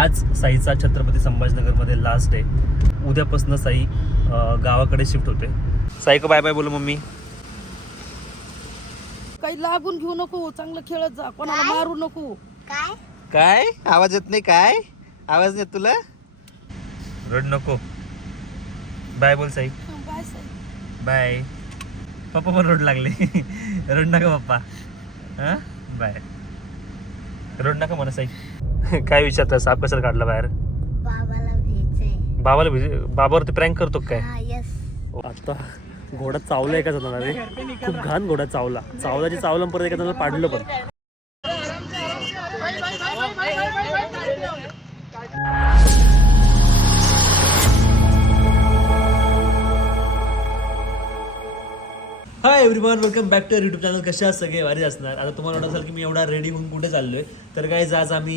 आज साईचा Chhatrapati संभाजीनगरमध्ये last day. उद्यापासून साई गावाकडे शिफ्ट होते. साई को बाय बाय बोलो मम्मी. काही लागून घेऊ नको, चांगलं खेळत जा, कोणाला मारू नको. काय काय आवाज येत नाही? काय आवाज येत तुला? रड नको. बाय बोल साई. बाय साई. बाय. पप्पा पण रड लागले. रड नका पप्पा. हा बाय. रड नका म्हणा साई. काय विचारता? साप कशाला काढला बाहेर? बाबाला भेटायचंय. बाबाला बाबावरती प्रँक करतो काय? हा यस. आता घोडा चावला एका जणाला. खूप घाण घोडा चावला. चावला परत एका जणाला पाडलं पण. Hi everyone, welcome back to YouTube channel. कशा आहात सगळे? भारी असणार. आता तुम्हाला वाटत असेल की मी एवढा रेडी होऊन कुठे चाललोय. तर गाईज आज आम्ही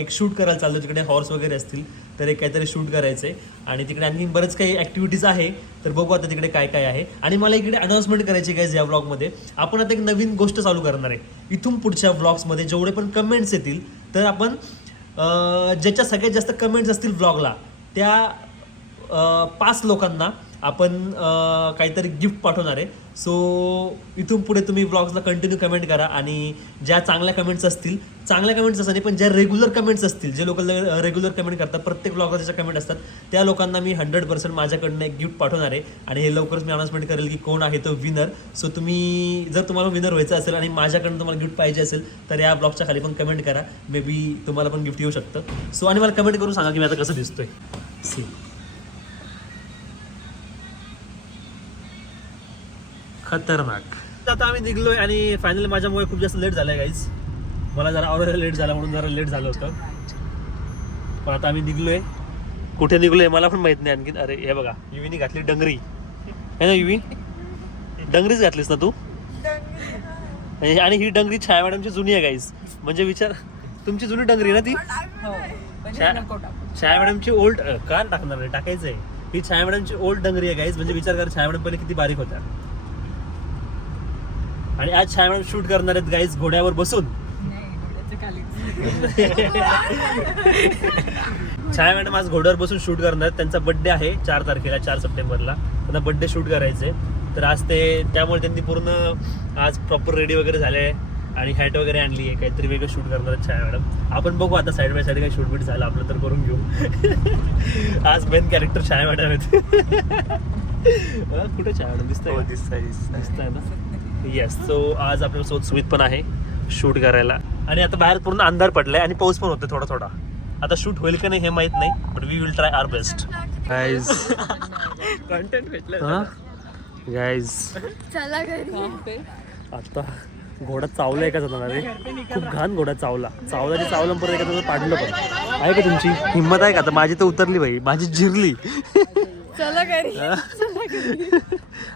एक शूट करायला चाललो. तिकडे हॉर्स वगैरे असतील तर एक काहीतरी शूट करायचंय आणि तिकडे आणखी बरेच काही ॲक्टिव्हिटीज आहे. तर बघू आता तिकडे काय काय आहे. आणि मला इकडे अनाउन्समेंट करायची गाईज या व्लॉगमध्ये. आपण आता एक नवीन गोष्ट चालू करणार आहे. इथून पुढच्या व्लॉग्समध्ये जेवढे पण कमेंट्स येतील तर आपण ज्याच्या सगळ्यात जास्त कमेंट्स असतील व्लॉगला त्या 5 लोकांना आपण काहीतरी गिफ्ट पाठवणार आहे. सो इथून पुढे तुम्ही व्लॉग्सला कंटिन्यू कमेंट करा आणि ज्या चांगल्या कमेंट्स असतील, चांगल्या कमेंट्स असतात पण ज्या रेग्युलर कमेंट्स असतील, जे लोक रेग्युलर कमेंट करतात, प्रत्येक व्लॉगवर ज्याच्या कमेंट असतात त्या लोकांना मी 100% माझ्याकडनं एक गिफ्ट पाठवणार आहे. आणि हे लवकरच मी अनाउन्समेंट करेल की कोण आहे तो विनर. सो तुम्ही जर तुम्हाला विनर व्हायचं असेल आणि माझ्याकडनं तुम्हाला गिफ्ट पाहिजे असेल तर या ब्लॉगच्या खाली पण कमेंट करा. मे बी तुम्हाला पण गिफ्ट येऊ शकतं. सो आणि मला कमेंट करून सांगा की मी आता कसं दिसतोय. सी खतरनाक. आता आम्ही निघलोय आणि फायनली माझ्यामुळे खूप जास्त लेट झालंय गाईज. मला जरा आवडायला लेट झाला म्हणून जरा लेट झालं होतं. पण आता आम्ही निघलोय. कुठे निघलोय मला पण माहित नाही आणखी. अरे हे बघा, युवीनी घातली डंगरी है ना? युवी डंगरीच घातलीस ना तू? आणि ही डंगरी छाया मॅडमची जुनी आहे गाईज. म्हणजे विचार, तुमची जुनी डंगरी ना ती? छाया मॅडमची ओल्ड. का टाकणार नाही? टाकायचंय. ही छाया मॅडमची ओल्ड डंगरी आहे गाईज. म्हणजे विचार कर, छाया मॅडम पहिले किती बारीक होत्या. आणि आज छाया मॅडम शूट करणार आहेत गाईज घोड्यावर बसून. छाया मॅडम आज घोड्यावर बसून शूट करणार आहेत. त्यांचा बर्थडे आहे 4 तारखेला, 4 सप्टेंबरला. त्यांना बर्थडे शूट करायचे. तर आज ते त्यामुळे त्यांनी पूर्ण आज प्रॉपर रेडी वगैरे झाले आणि हॅट वगैरे आणली आहे. काहीतरी वेगळं शूट करणार आहेत छाया मॅडम. आपण बघू आता साईड बाय साईड काही शूट बीट झालं आपलं तर करून घेऊ. आज मेन कॅरेक्टर छाया मॅडम आहेत. कुठे छाया मॅडम दिसतंय ना? येस. सो आज आपल्यासोबत सुमित पण आहे शूट करायला. आणि आता बाहेर पूर्ण अंधार पडलाय आणि पाऊस पण होतोय थोडा थोडा. आता शूट होईल का नाही हे माहित नाही, but we will try our best. Guys content भेटलं गाईज. चला घरी. आता घोडा चावला एका जणाला. खूप घाण घोडा चावला परत एका जणाला पाडलं पण. आहे का तुमची हिंमत आहे का? आता माझी तर उतरली बाई, माझी जिरली. चला घरी.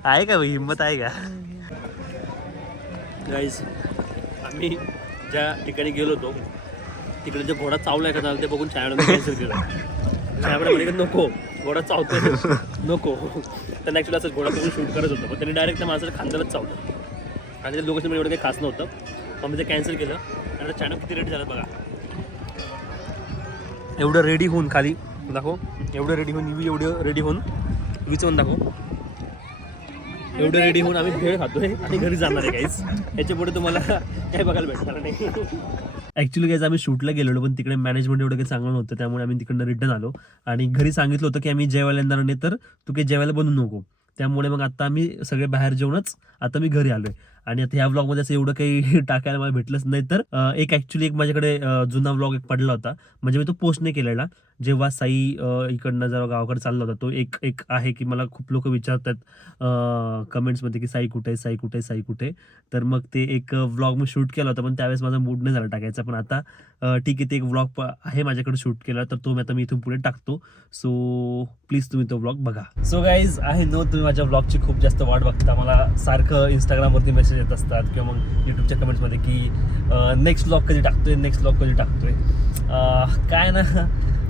आहे का बाई, हिंमत आहे का? गाईज आम्ही ज्या ठिकाणी गेलो होतो तिकडे जो घोडा चावला आहे का ते बघून छायामॅडम कॅन्सल केलं. छायामॅडम म्हणे नको, घोडा चावतोय नको. त्यांना ॲक्च्युली असं घोडा बघून शूट करत होतं पण त्यांनी डायरेक्ट त्या माणसाला खांद्यालाच चावलं. आणि त्या लोकेशनमध्ये एवढं काही खास नव्हतं. मग मी ते कॅन्सल केलं. आणि छायामॅडम किती रेडी झालं बघा. एवढं रेडी होऊन खाली दाखव, एवढं रेडी होऊन एवढं रेडी होऊन विचवून दाखव. एवढं रेडी होऊन आम्ही भेळ खातोय आणि घरी जाणार आहे गाईज. याच्या पुढे तुम्हाला काय बघायला भेटणार नाही. ॲक्च्युली गाईज आम्ही शूटला गेलेलो पण तिकडे मॅनेजमेंट एवढं काही चांगलं नव्हतं. त्यामुळे आम्ही तिकडनं रिटर्न आलो आणि घरी सांगितलं होतं की आम्ही जेवायला येणार नाही तर तू काही जेवायला बनवू नको. त्यामुळे मग आता आम्ही सगळे बाहेर जेवणच आता मी घरी आलोय. आणि आता ह्या व्लॉगमध्ये असं एवढं काही टाकायला मला भेटलंच नाही. तर एक माझ्याकडे जुना व्लॉग एक पडला होता, म्हणजे मी तो पोस्ट नाही केलेला. जेव्हा साई इकडनं जरा गावाकडे चालला होता तो एक आहे की मला खूप लोक विचारतात कमेंट्समध्ये की साई कुठे आहे. तर मग ते एक व्लॉग मी शूट केला होता पण त्यावेळेस माझा मूड नाही झाला टाकायचा. पण आता ठीक आहे, ते एक व्लॉग आहे माझ्याकडे शूट केला तर तो मी इथून पुढे टाकतो. सो प्लीज तुम्ही तो व्लॉग बघा. सो गाईज आय नो तुम्ही माझ्या व्लॉगची खूप जास्त वाट बघता. मला सारखं इंस्टाग्रामवरती मेसेज येत असतात किंवा मग यूट्यूबच्या कमेंट्समध्ये की नेक्स्ट व्लॉग कधी टाकतोय. काय ना,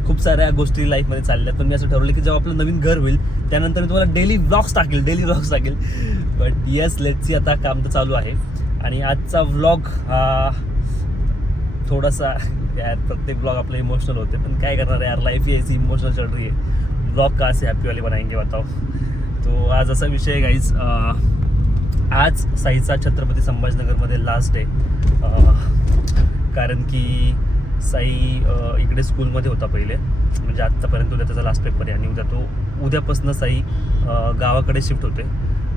खूप साऱ्या गोष्टी लाईफमध्ये चालल्या. पण मी असं ठरवलं की जेव्हा आपलं नवीन घर होईल त्यानंतर मी तुम्हाला डेली व्लॉग्स टाकेल. But yes, let's see. आता काम तर चालू आहे. आणि आजचा व्लॉग थोडासा यार प्रत्येक ब्लॉग आपला इमोशनल होते, पण काय करणार यार, लाइफ ही ऐसी इमोशनल चल रही है, ब्लॉग का से हैप्पी वाले बनाएंगे बताओ. तो आज असा विषय आहे गाईज, आज साईचा छत्रपती संभाजीनगरमध्ये लास्ट डे, कारण की साई इकडे स्कूलमध्ये होता पहिले, म्हणजे आत्तापर्यंत उद्या त्याचा लास्ट पेपर आहे आणि उद्यापासून साई गावाकडे शिफ्ट होते.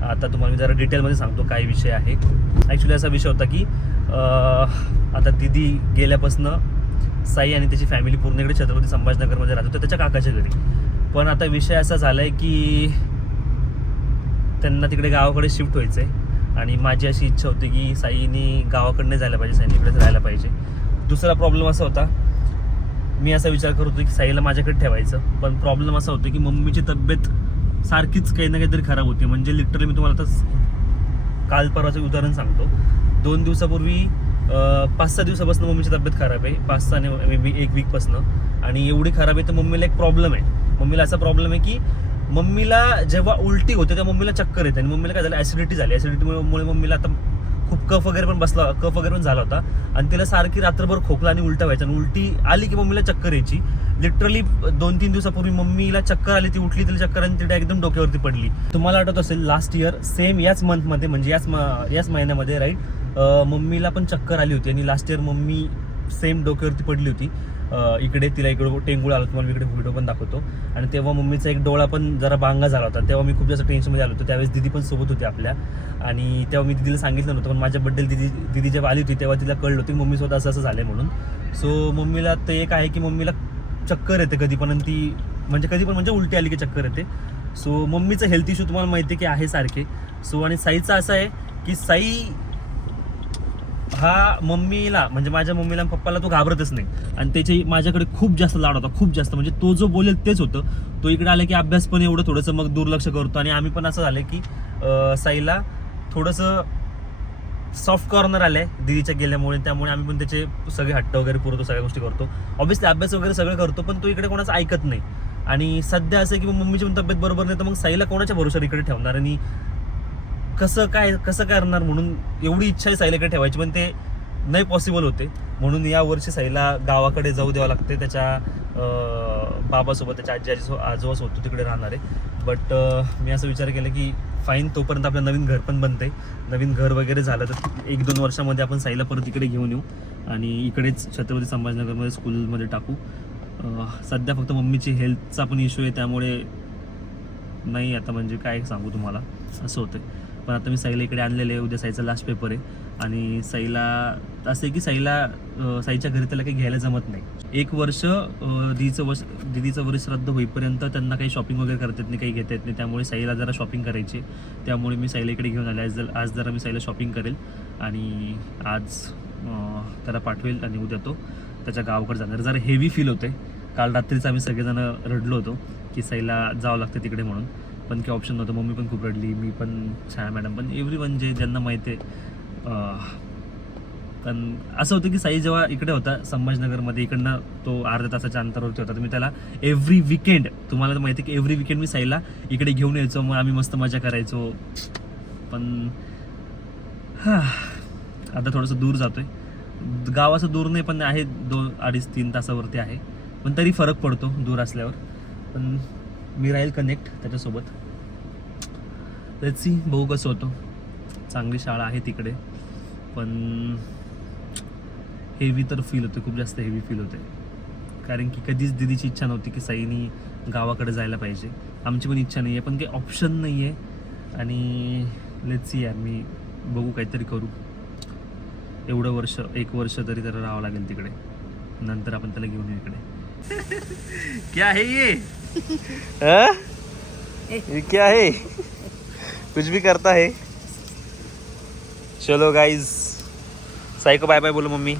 आता तुम्हाला मी जरा डिटेलमध्ये सांगतो काय विषय आहे. ॲक्च्युली असा विषय होता की आता दिदी गेल्यापासून साई आणि त्याची फॅमिली पूर्ण इकडे छत्रपती संभाजीनगरमध्ये राहत होते त्याच्या काकाच्या घरी. पण आता विषय असा झाला आहे की त्यांना तिकडे गावाकडे शिफ्ट व्हायचं आहे आणि माझी अशी इच्छा होती की साईनी गावाकडे जायला पाहिजे, साईनी इकडेच राहायला पाहिजे. दुसरा प्रॉब्लेम असा होता, मी असा विचार करत होतो की साईला माझ्याकडे ठेवायचं, पण प्रॉब्लेम असा होतो की मम्मीची तब्येत सारखीच काही ना काहीतरी खराब होती. म्हणजे लिटरली मी तुम्हाला आता काल परवाचं उदाहरण सांगतो. 2 दिवसापूर्वी 5-6 दिवसापासून मम्मीची तब्येत खराब आहे, 5-6 मे बी 1 वीकपासून. आणि एवढी खराब आहे तर मम्मीला एक प्रॉब्लेम आहे. मम्मीला असा प्रॉब्लेम आहे की मम्मीला जेव्हा उलटी होते तेव्हा मम्मीला चक्कर येते आणि मम्मीला काय झालं, ॲसिडिटी झाली. ॲसिडिटीमुळे मम्मीला आता खूप कफ वगैरे पण झाला होता आणि तिला सारखी रात्रभर खोकला आणि उलटा व्हायचा आणि उलटी आली की मम्मीला चक्कर यायची. लिटरली 2-3 दिवसापूर्वी मम्मीला चक्कर आली, ती उठली, तिला चक्कर आणि तिला एकदम डोक्यावरती पडली. तुम्हाला आठवत असेल लास्ट इयर सेम याच मंथमध्ये, म्हणजे याच महिन्यामध्ये राईट, मम्मीला पण चक्कर आली होती आणि लास्ट इयर मम्मी सेम डोक्यावरती पडली होती. इकडे टेंगुळ आला, तुम्हाला मी इकडे व्हिडिओ पण दाखवतो. आणि तेव्हा मम्मीचा एक डोळा पण जरा बांगा झाला होता. तेव्हा मी खूप जास्त टेन्शनमध्ये आलो होतो. त्यावेळेस दिदी पण सोबत होती आपल्या आणि तेव्हा मी दिदीला सांगितलं नव्हतं, पण माझ्या बड्डेला दिदी जेव्हा आली होती तेव्हा तिला कळलं होती मम्मीसोबत असं झालं आहे म्हणून. सो मम्मीला ते एक आहे की मम्मीला चक्कर येते कधी पण, ती म्हणजे उलटी आली की चक्कर येते. सो मम्मीचं हेल्थ इश्यू तुम्हाला माहिती आहे की आहे सारखे. सो आणि साईचं असं आहे की साई हा मम्मीला, म्हणजे माझ्या मम्मीला आणि पप्पाला तो घाबरतच नाही आणि त्याचे माझ्याकडे खूप जास्त लाड होता, खूप जास्त. म्हणजे तो जो बोलेल तेच होतं. तो इकडे आला की अभ्यास पण एवढं थोडंसं मग दुर्लक्ष करतो आणि आम्ही पण असं झालं की साईला थोडंसं सॉफ्ट कॉर्नर आलं आहे दिदीच्या गेल्यामुळे, त्यामुळे आम्ही पण त्याचे सगळे हट्ट वगैरे पुरवतो, सगळ्या गोष्टी करतो. ऑब्व्हियसली अभ्यास वगैरे सगळं करतो, पण तो इकडे कोणाचं ऐकत नाही. आणि सध्या असं आहे की मम्मीची पण तब्येत बरोबर नाही, तर मग साईला कोणाच्या भरोशावर इकडे ठेवणार आणि कसं करणार. म्हणून एवढी इच्छा आहे साईला इकडे ठेवायची, पण ते नाही पॉसिबल होते. म्हणून या वर्षी साईला गावाकडे जाऊ द्यावं लागते. त्याच्या बाबासोबत, त्याच्या आजोबासोबत तिकडे राहणार आहे. बट मी असं विचार केला की फाईन, तोपर्यंत आपलं नवीन घर पण बनते. नवीन घर वगैरे झालं तर 1-2 वर्षामध्ये आपण साईला परत इकडे घेऊन येऊ आणि इकडेच छत्रपती संभाजीनगरमध्ये स्कूलमध्ये टाकू. सध्या फक्त मम्मीची हेल्थचा पण इश्यू आहे, त्यामुळे नाही आता म्हणजे काय सांगू तुम्हाला, असं होतं. पण आता मी साईला इकडे आणलेलं आहे. उद्या साईचा लास्ट पेपर आहे आणि साईला असं आहे की साईच्या घरी त्याला काही घ्यायला जमत नाही. 1 वर्ष दिदीचं वर्ष श्राद्ध होईपर्यंत त्यांना काही शॉपिंग वगैरे करता येत नाही, काही घेता येत नाही. त्यामुळे साईला जरा शॉपिंग करायची, त्यामुळे मी साईला इकडे घेऊन आले. आज जरा मी साईला शॉपिंग करेल आणि आज त्याला पाठवेल आणि उद्या तो त्याच्या गावाकडे जाणार. जरा हेवी फील होते. काल रात्रीच आम्ही सगळेजण रडलो होतो की साईला जावं लागतं तिकडे म्हणून, पण काही ऑप्शन नव्हतं. मम्मी पण खूप रडली, मी पण, छाया मॅडम पण, एव्हरीवन ज्यांना माहिती आहे. पण असं होतं की साई जेव्हा इकडे होता संभाजीनगरमध्ये, इकडनं तो अर्ध्या तासाच्या अंतरावरती होता, तर मी त्याला एव्हरी विकेंड, तुम्हाला माहिती आहे की एव्हरी विकेंड मी साईला इकडे घेऊन यायचो. मग आम्ही मस्त मजा करायचो. पण आता थोडंसं दूर जातोय. गावाचं दूर नाही, पण आहे 2-2.5-3 तासावरती आहे, पण तरी फरक पडतो दूर असल्यावर. पण मी राहील कनेक्ट त्याच्यासोबत. लेट्स सी, बघू कसं होतं. चांगली शाळा आहे तिकडे, पण हेवी तर फील होते, खूप जास्त हेवी फील होते. कारण की कधीच दिदीची इच्छा नव्हती की साईनी गावाकडे जायला पाहिजे. आमची पण इच्छा नाही आहे, पण काही ऑप्शन नाही आहे. आणि लेट्स सी यार, मी बघू काहीतरी करू. 1 वर्ष तरी त्याला राहावं लागेल तिकडे, नंतर आपण त्याला घेऊन येऊ इकडे. क्या है ये क्या है, कुछ भी करता है. चलो गाइज, साई को बाय बाय बोलो मम्मी.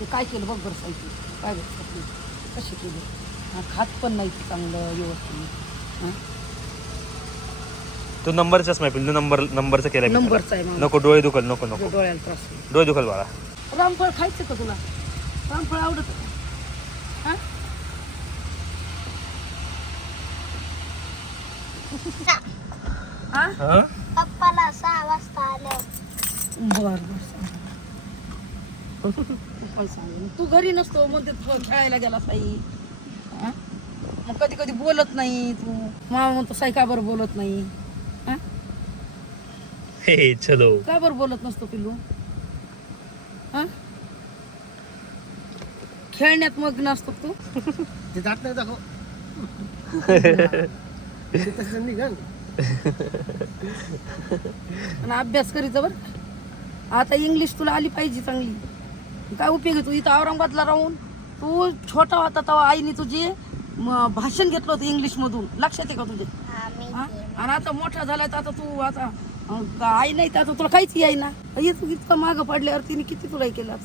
ते काय केलं बघ बरं साईची, काय बघ कशी केली. खात पण नाही चांगलं व्यवस्थित. तू नंबरचा चष्मा पिल्लू, नंबरचा केला नंबरचा आहे. नको, डोळे दुखल, नको डोळ्याला त्रास आहे. डोळे दुखल बाळा. रामफळ खायचं का तुला? रामफळ आवडत हा? पप्पाला 6 वाजता आल्यावर बर बर सांग. तू घरी नसतो मग तू खेळायला गेला साई. हा? मग कधी कधी बोलत नाही तू. मामा म्हणतो साई का बरं बोलत नाही. हा? हे चलो का बरं बोलत नसतो पिल्लू. हा? खेळण्यात मग्न असतो तू. ते जात नाही दाखव ते तसं निघाल. आणि अभ्यास करीत बरं. आता इंग्लिश तुला आली पाहिजे चांगली. काय उपयोग आहे तू इथं औरंगाबादला राहून. तू छोटा होता तेव्हा आईने तुझे भाषण घेतलं होतं इंग्लिश मधून. लक्षात आहे का तुझे. हा? आणि आता मोठा झालाय तर आता तू आता आई नाही तर आता तुला काहीच येई ना. तू इतकं मागं पडल्यावर तिने किती तुला हे केलं.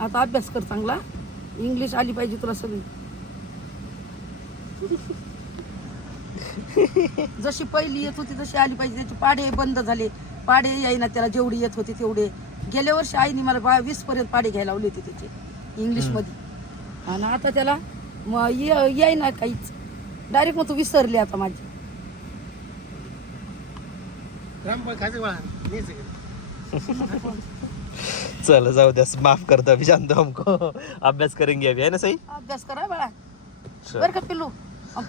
आता अभ्यास कर चांगला. इंग्लिश आली पाहिजे तुला सगळी. जशी पहिली येत होती तशी आली पाहिजे. त्याचे पाढे बंद झाले. पाढे येईना त्याला जेवढी येत होती तेवढे. गेल्या वर्षी आईने मला 20 पर्यंत पाढे घ्यायला लावले होते त्याचे इंग्लिश मध्ये. आणि आता त्याला येईना काहीच. डायरेक्ट मग तू विसरली आता माझी. रामफळ खायचं बाळा. चल जाऊ द्या माफ करता अभी शांत हमको अभ्यास करेंगे अभी है ना सही. अभ्यास करा बाळा. बरं का पिल्लू.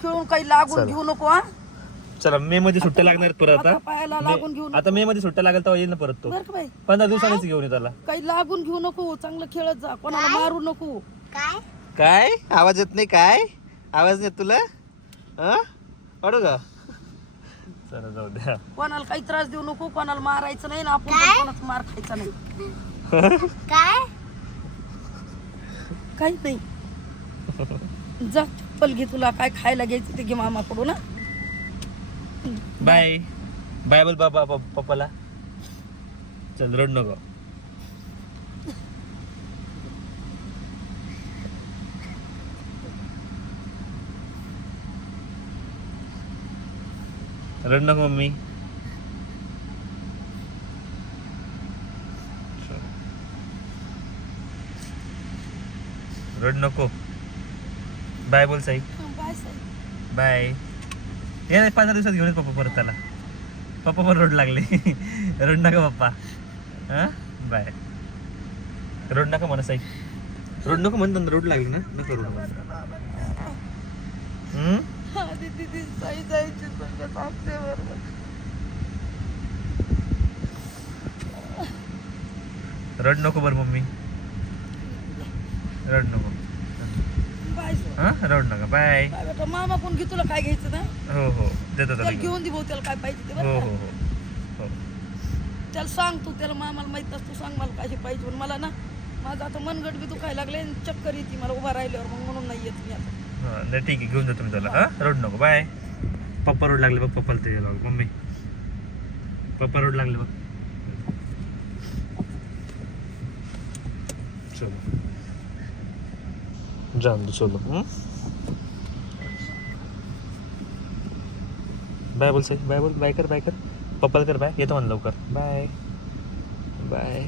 खेळून काही लागून चला. घेऊ नको. हा चला मे मध्ये सुट्ट्या लागणार आहेत परत. हाता पायाला लागून घेऊ आता नको. आता मे मध्ये सुट्ट्या लागेल तेव्हा येईल ना परत तो. बरं का बाई. 15 दिवसांनीच घेऊन येत आला. काही लागून घेऊ नको. चांगलं खेळत जा. कोणाला मारू नको. काय काय आवाज येत नाही. काय आवाज येत तुला अडू का. चला जाऊ द्या. कोणाला काही त्रास देऊ नको. कोणाला मारायचं नाही ना. आपण पण कोणाचा मार खायचा नाही. काय काहीच नाही. जा चप्पल घे. तुला काय खायला घ्यायचं ते घे मामाकडून. ना बाय बाय बोल बाबा पप्पाला. चल रड नको. रड नको मम्मी. रड नको. बाय बोल साई. बाय साई. बाय. ये नाही 15 दिवसात घेऊन येत पप्पा परत त्याला. पप्पा पण रोड लागले. रोड नका पप्पा. हा बाय. रोड नका म्हणा साई. रोड नको म्हणतात रोड लागली ना. नको रोड. दीदी साई जायची तुझ्या बरोबर. रड नको बरं मम्मी. रड नको. बाय हा रड नका. बाय. बाय बेटा. मामा कोण घे तुला काय घ्यायचं ना. हो हो देतो त्याला त्याला. घेऊन दे भाऊ. त्याला काय पाहिजे ते. हो बरं हो का? हो. त्याला सांग तू. त्याला मामाला माहित असतो. सांग मला काय पाहिजे. पण मला ना माझं आता मनगट बी दुखायला लागले. चक्कर येते मला उभा राहिल्यावर. मग म्हणून नाही येत मी आता. हा नाही ठीक आहे घेऊन जातो मी त्याला. हा रोड नको. बाय. पप्पा रोड लागले बघ. पप्पाला ते लाव मम्मी. पप्पा रोड लागले बघ. चलो जान दो चलो. बाय बोल साई. बाय बोल. बाय कर. बाय कर. पप्पाला कर बाय. येतो म्हण लवकर. Bye bye.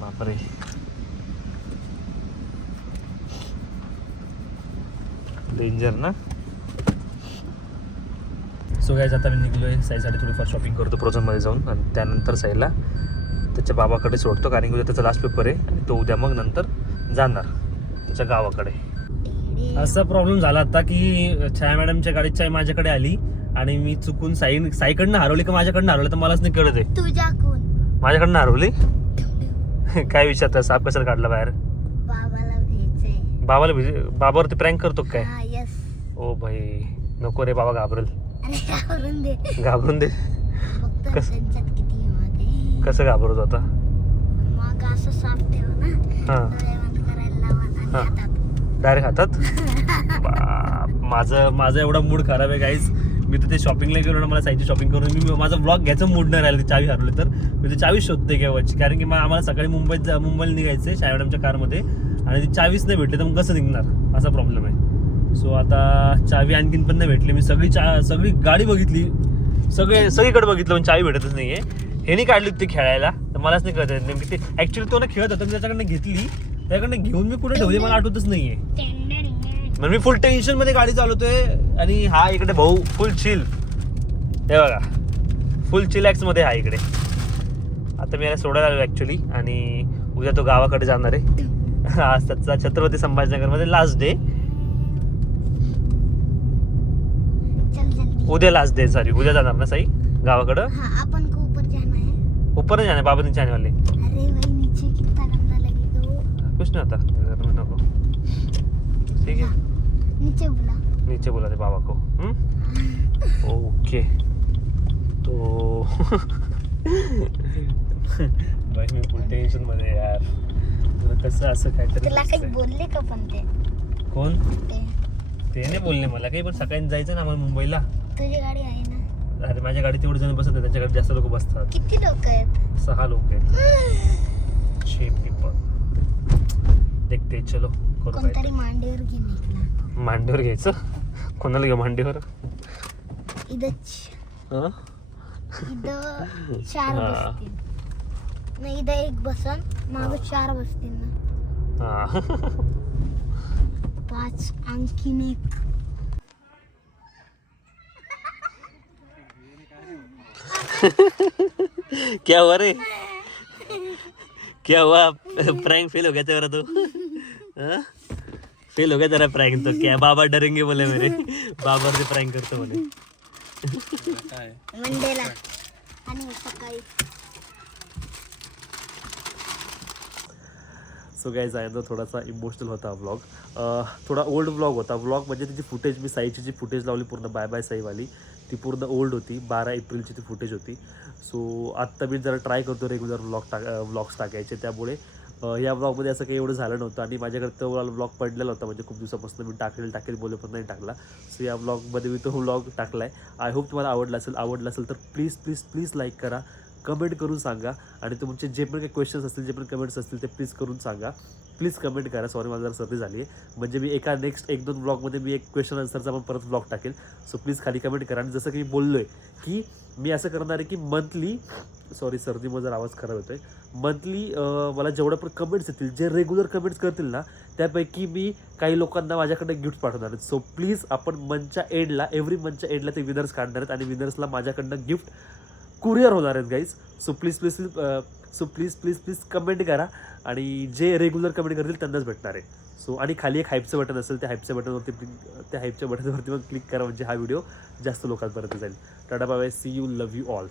बापरे. डेंजर ना. सो गाईज आता मी निघलोय. साईसाठी थोडीफार शॉपिंग करतो प्रोझनमध्ये जाऊन. आणि त्यानंतर साईला त्याच्या बाबाकडे सोडतो. कारण की उद्या त्याचा लास्ट पेपर आहे. आणि तो उद्या मग नंतर जाणार त्याच्या गावाकडे. असा प्रॉब्लेम झाला आता की छाया मॅडमच्या गाडीत चाय माझ्याकडे आली. आणि मी चुकून साईकडनं हरवली का माझ्याकडनं हरवली तर मलाच नाही कळत आहे. तुझ्या कोण माझ्याकडनं हरवली. काय विचारता. साप कशाला काढला बाहेर. बाबाला भेटायचंय. बाबाला बाबावरती प्रँक करतो काय. हा यस. ओ भाई नको रे. बाबा घाबरेल. आणि घाबरून दे. घाबरून दे. फक्त कसं? त्यांच्यात किती हिंमत आहे. कसं घाबरतो आता. मग असं साफ ठेव ना. हा डोळे बंद करायला लावा आणि हा. हातात. डायरेक्ट हातात. माझा एवढा मूड खराब आहे गाईज. मी तर ते शॉपिंगला गेलो ना. मला साईची शॉपिंग करून मी माझा ब्लॉग घ्यायचं मूड नाही राहिलं. ती चावी हरवली तर मी ती चावी शोधते केव्हाची. कारण की आम्हाला सकाळी मुंबईला निघायचं आहे शाया मॅडमच्या कारमध्ये. आणि ती चावीच नाही भेटली तर मग कसं निघणार असा प्रॉब्लेम आहे. सो आता चावी आणखीन पण नाही भेटली. मी सगळी गाडी बघितली. सगळीकडे बघितलं पण चावी भेटतच नाही आहे. ह्यानी काढली ती खेळायला तर मलाच नाही कळत नेमकी. ते ॲक्च्युली तो ना खेळत होता. मी त्याच्याकडनं घेतली. त्याच्याकडनं घेऊन मी कुठे ठेवली मला आठवतच नाही आहे. मग मी फुल टेन्शनमध्ये गाडी चालवतोय. आणि हा इकडे भाऊ फुल चिल. हे बघा फुल चिलॅक्समध्ये आहे इकडे. आता मी याला सोडायला आलो ॲक्च्युली आणि उद्या तो गावाकडे जाणार आहे. आज त्याचा छत्रपती संभाजीनगरमध्ये लास्ट डे. चल जल्दी. उद्या लास्ट डे सॉरी उद्या जाणार ना साई गावाकडं. हाँ अपन को ऊपर जाना है. ऊपर नहीं जाना बाबा नहीं जाने वाले. अरे भाई नीचे कितना गंदा लगेगा. कुछ नहीं होता घर में नको. ठीक है नीचे बुला. नीचे बुला दे बाबा को. ओके तो भाई मी फुल टेन्शन मध्ये आहे यार. तुला कसं असं काहीतरी तुला काही दिसतंय. बोलले का पण ते कोण ते ते नाही बोलले मला काही पण सकाळी जायचं ना आम्हाला मुंबईला. तुझी गाडी आहे ना. अरे माझ्या गाडीत तेवढे जण बसत नाही त्यांच्याकडे जास्त लोक बसतात. किती लोक आहेत. 6 लोक आहेत. 6 people देखते चलो करू कोणतरी काहीतरी. मांडीवर घे निघला. मांडीवर घ्यायचं. कोणाला घेऊ मांडीवर. इथं हं? इथं 4 हा. बसतील. नाही इथं एक बसन माग 4 बसतील ना. हा. 5 आणखीन एक. क्या हुआ रे क्या हुआ प्रैंक फेल हो गया तेरा तो. फेल हो गया तेरा प्रैंक तो. क्या बाबा डरेंगे बोले मेरे. बाबा से प्रैंक करतो बोले. मंडेला आणि सकाळी. सो गाइज आहे ना थोडासा इमोशनल होता व्लॉग. थोडा ओल्ड व्लॉग होता. व्लॉग म्हणजे त्याची फुटेज मी साईची जी फुटेज लावली पूर्ण बाय बाय साईवाली ती पूर्ण ओल्ड होती. 12 एप्रिलची ती फुटेज होती. सो आत्ता मी जरा ट्राय करतो रेग्युलर व्लॉग्स टाकायचे. त्यामुळे या व्लॉगमध्ये असं काही एवढं झालं नव्हतं आणि माझ्याकडे तो व्लॉग पडलेला होता म्हणजे खूप दिवसापासून मी टाकेल बोले पण नाही टाकला. सो या व्लॉगमध्ये मी तो व्लॉग टाकला आहे. आय होप तुम्हाला आवडला असेल तर प्लीज प्लीज प्लीज लाईक करा, कमेंट करून सांगा आणि तुमचे जे पण काही क्वेश्चन्स असतील जे पण कमेंट्स असतील ते प्लीज करून सांगा. प्लीज कमेंट करा. सॉरी मला जरा सर्दी झाली आहे. म्हणजे मी एका नेक्स्ट 1-2 ब्लॉगमध्ये मी एक क्वेश्चन आन्सरचा पण परत ब्लॉग टाकेल. सो प्लीज खाली कमेंट करा. आणि जसं की मी बोललो आहे की मी असं करणार आहे की मंथली सॉरी सर्दीमध्ये जर आवाज खराब होतो आहे. मंथली मला जेवढ्या पण कमेंट्स येतील जे रेग्युलर कमेंट्स करतील ना त्यापैकी मी काही लोकांना माझ्याकडे गिफ्ट पाठवणार आहेत. सो प्लीज आपण मंथच्या एंडला एव्हरी मंथच्या एंडला ते विनर्स काढणार आहेत आणि विनर्सला माझ्याकडनं गिफ्ट कुरिअर होणार आहेत गाईज. सो प्लीज कमेंट करा आणि जे रेग्युलर कमेंट करतील त्यांनाच भेटणार आहे. सो आणि खाली एक हाईपचं बटन असेल त्या हाईपच्या बटनवरती पण क्लिक करा म्हणजे हा व्हिडिओ जास्त लोकांपर्यंत जाईल. Tata bye bye. See you. Love you all.